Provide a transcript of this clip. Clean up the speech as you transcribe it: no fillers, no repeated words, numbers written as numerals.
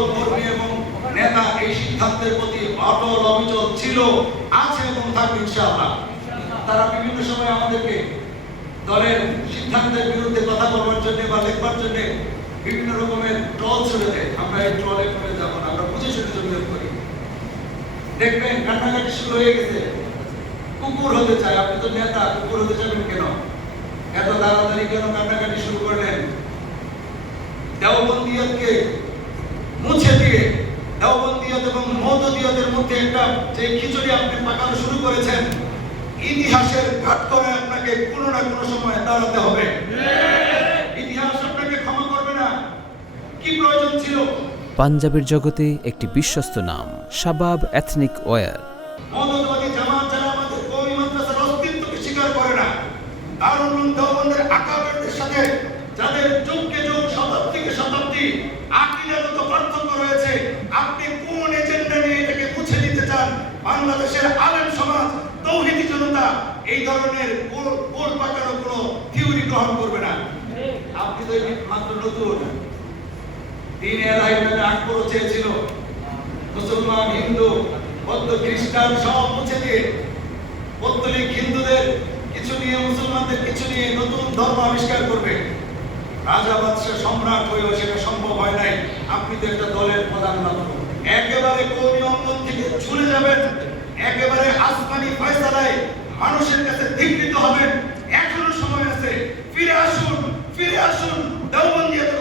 সকল কর্মী এবং নেতা এই সিদ্ধান্তের প্রতি অটল অবিচল ছিল, আছে এবং থাকবে ইনশাআল্লাহ। তারা বিভিন্ন সময় আমাদেরকে দলের সিদ্ধান্তের বিরুদ্ধে কথা বলবার জন্য বা লেখবার জন্য বিভিন্ন রকমের ট্রল ছড়ে দেয়। আমরা এই ট্রলে করে যাবো না, আমরা বুঝে শুনে যোগাযোগ করি। দেখবেন কান্নাকাটি শুরু হয়ে গেছে, কুকুর হতে চায়। আপনি তো নেতা, কুকুর হতে চাবেন কেন? এত তাড়াতাড়ি কেন কান্নাকাটি শুরু করলেন? দেওবন্দিয়তকে মুছে দিয়ে দেওবন্দিয়ত এবং মওদুদিয়তের মধ্যে একটা যে খিচুড়ি আপনি পাকানো শুরু করেছেন, ইতিহাসের ঘাট করে আপনাকে কোনো না কোনো সময় দাঁড়াতে হবে। ইতিহাস আপনাকে ক্ষমা করবে না। কি প্রয়োজন ছিল? পাঞ্জাবের জগতে একটি বিশ্বস্ত নাম, শাবাব এথনিক ওয়্যার। মওদুদবাদী জামাত যারা আমাদের কওমি মাদ্রাসার অস্তিত্বকে স্বীকার করে না, দারুল উলুম দেওবন্দের আকাবেরদের সাথে যাদের যুগকে যুগ, শতাব্দীকে শতাব্দী আকীদাগত পার্থক্য রয়েছে, আপনি কোন এজেন্ডা নিয়ে এটাকে মুছে দিতে চান? বাংলাদেশের আলেম সমাজ, তৌহিদি জনতা এই ধরনের গোল পাকানো কোনো থিওরি গ্রহণ করবে না। আপনি তো মাত্র নতুন। দিন এলাইনের আকবরও চেয়েছিল মুসলমান, হিন্দু, বৌদ্ধ, খ্রিস্টান সব মুছে দিয়ে পৌত্তলিক হিন্দুদের কিছু নিয়ে, মুসলমানদের কিছু নিয়ে নতুন ধর্ম আবিষ্কার করবে। রাজা বাদশাহ সম্রাট হয়েও সেটা সম্ভব হয় নাই। আপনি তো একটা দলের প্রধান মাত্র। একেবারে কওমি অঙ্গন থেকে ছুটে যাবেন, একেবারে আসমানি ফয়সালায় মানুষের কাছে ধিক্কৃত হবেন। এখনো সময় আছে, ফিরে আসুন, ফিরে আসুন। দেওবন্দিয়ত